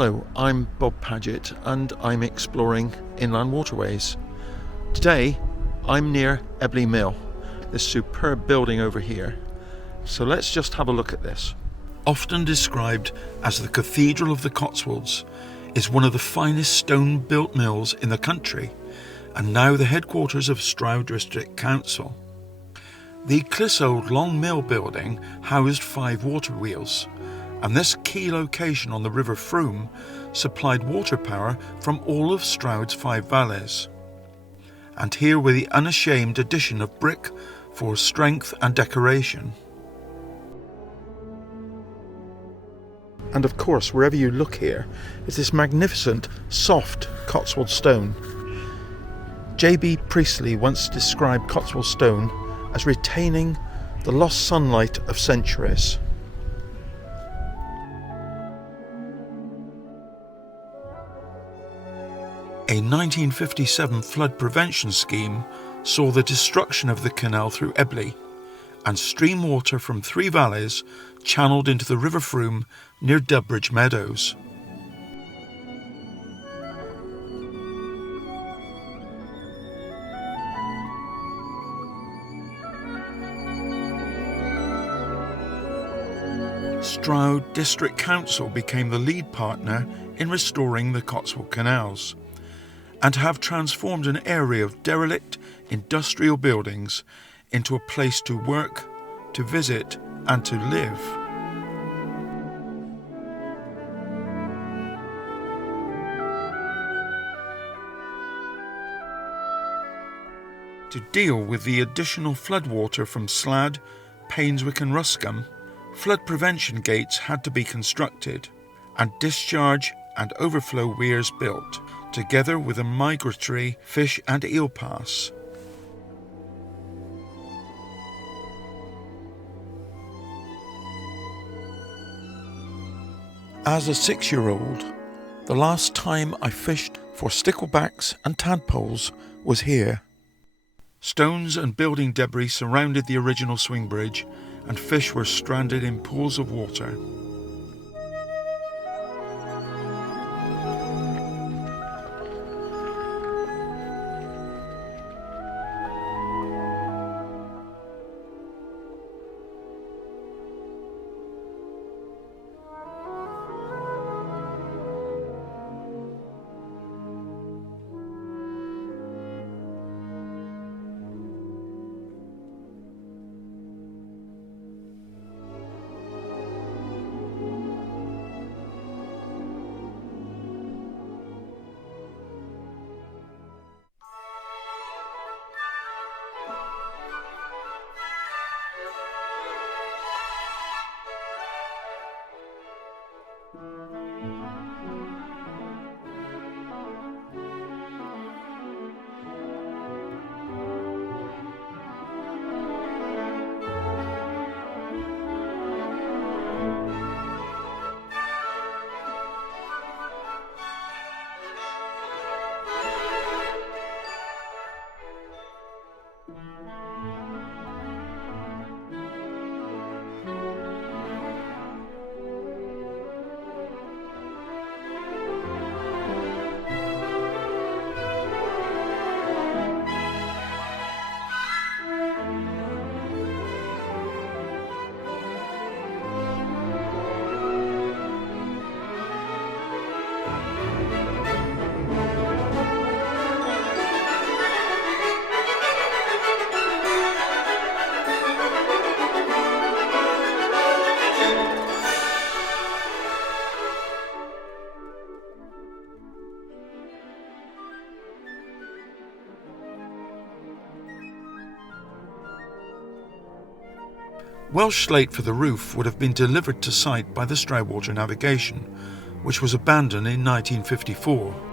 Hello, I'm Bob Paget and I'm exploring inland waterways. Today I'm near Ebley Mill, this superb building over here. So let's just have a look at this. Often described as the Cathedral of the Cotswolds, is one of the finest stone-built mills in the country and now the headquarters of Stroud District Council. The Cotswold long mill building housed 5 water wheels, and this key location on the River Frome supplied water power from all of Stroud's 5 valleys. And here were the unashamed addition of brick for strength and decoration. And of course, wherever you look here, is this magnificent, soft Cotswold stone. J.B. Priestley once described Cotswold stone as retaining the lost sunlight of centuries. A 1957 flood prevention scheme saw the destruction of the canal through Ebley, and stream water from 3 valleys channelled into the River Frome near Dudbridge Meadows. Stroud District Council became the lead partner in restoring the Cotswold canals, and have transformed an area of derelict industrial buildings into a place to work, to visit and to live. To deal with the additional floodwater from Slad, Painswick and Ruscombe, flood prevention gates had to be constructed and discharge and overflow weirs built, together with a migratory fish and eel pass. As a 6-year-old, the last time I fished for sticklebacks and tadpoles was here. Stones and building debris surrounded the original swingbridge, and fish were stranded in pools of water. Welsh slate for the roof would have been delivered to site by the Stroudwater Navigation, which was abandoned in 1954.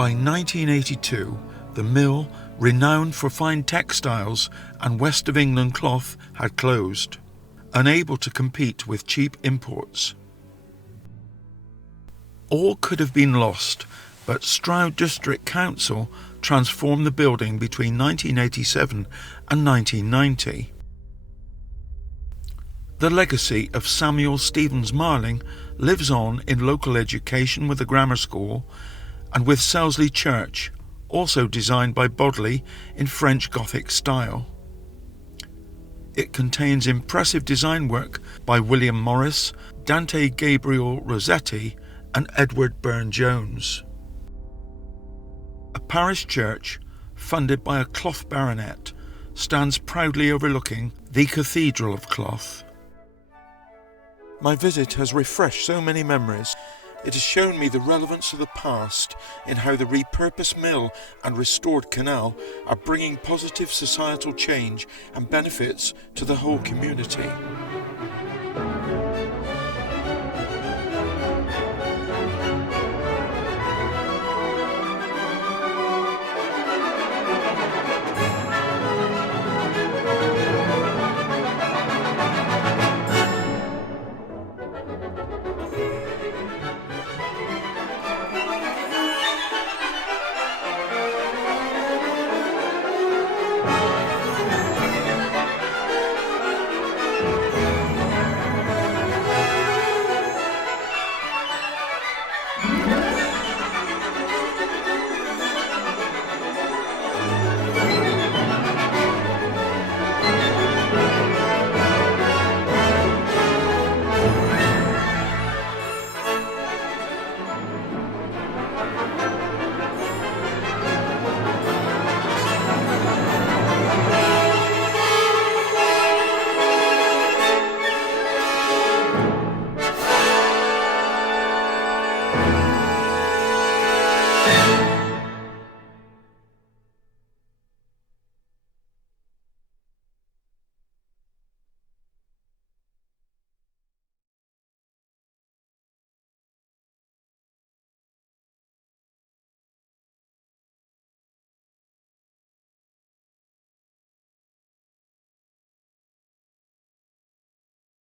By 1982, the mill, renowned for fine textiles and West of England cloth, had closed, unable to compete with cheap imports. All could have been lost, but Stroud District Council transformed the building between 1987 and 1990. The legacy of Samuel Stevens Marling lives on in local education with the grammar school and with Selsley Church, also designed by Bodley in French Gothic style. It contains impressive design work by William Morris, Dante Gabriel Rossetti and Edward Burne-Jones. A parish church, funded by a cloth baronet, stands proudly overlooking the Cathedral of Cloth. My visit has refreshed so many memories. It has shown me the relevance of the past in how the repurposed mill and restored canal are bringing positive societal change and benefits to the whole community.